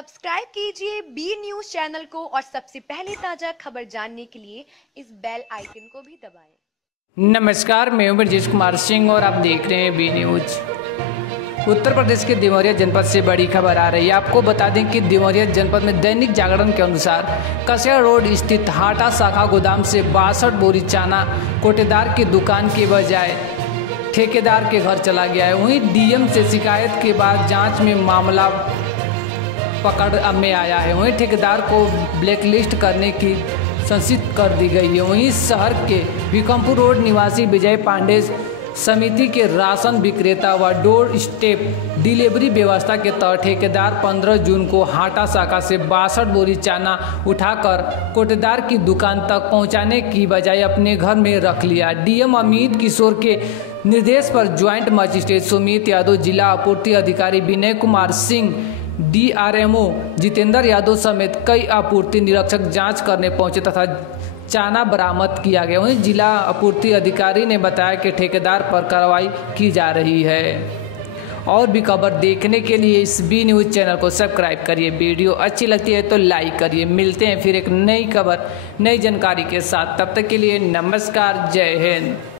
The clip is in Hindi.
सब्सक्राइब कीजिए बी न्यूज चैनल को और सबसे पहले ताजा खबर जानने के लिए इस बेल आइकन को भी दबाएं। नमस्कार, मैं हूं ब्रजेश कुमार सिंह और आप देख रहे हैं बी न्यूज। उत्तर प्रदेश के देवरिया जनपद से बड़ी खबर आ रही है। आपको बता दें कि देवरिया जनपद में दैनिक जागरण के अनुसार कसिया रोड स्थित हाटा शाखा गोदाम से 62 बोरी चना कोटेदार की दुकान के बजाय ठेकेदार के घर चला गया है। वहीं डीएम से शिकायत के बाद जांच में मामला पकड़ में आया है। वहीं ठेकेदार को ब्लैकलिस्ट करने की संसित कर दी गई है। वहीं शहर के भिकमपुर रोड निवासी विजय पांडे समिति के राशन विक्रेता व डोर स्टेप डिलीवरी व्यवस्था के तहत ठेकेदार 15 जून को हाटा शाखा से 62 बोरी चना उठाकर कोटेदार की दुकान तक पहुंचाने की बजाय अपने घर में रख लिया। डीएम अमित किशोर के निर्देश पर ज्वाइंट मजिस्ट्रेट सुमित यादव, जिला आपूर्ति अधिकारी विनय कुमार सिंह, डीआरएमओ जितेंद्र यादव समेत कई आपूर्ति निरीक्षक जांच करने पहुंचे तथा चना बरामद किया गया। वहीं जिला आपूर्ति अधिकारी ने बताया कि ठेकेदार पर कार्रवाई की जा रही है। और भी खबर देखने के लिए इस बी न्यूज़ चैनल को सब्सक्राइब करिए। वीडियो अच्छी लगती है तो लाइक करिए। मिलते हैं फिर एक नई खबर, नई जानकारी के साथ। तब तक के लिए नमस्कार, जय हिंद।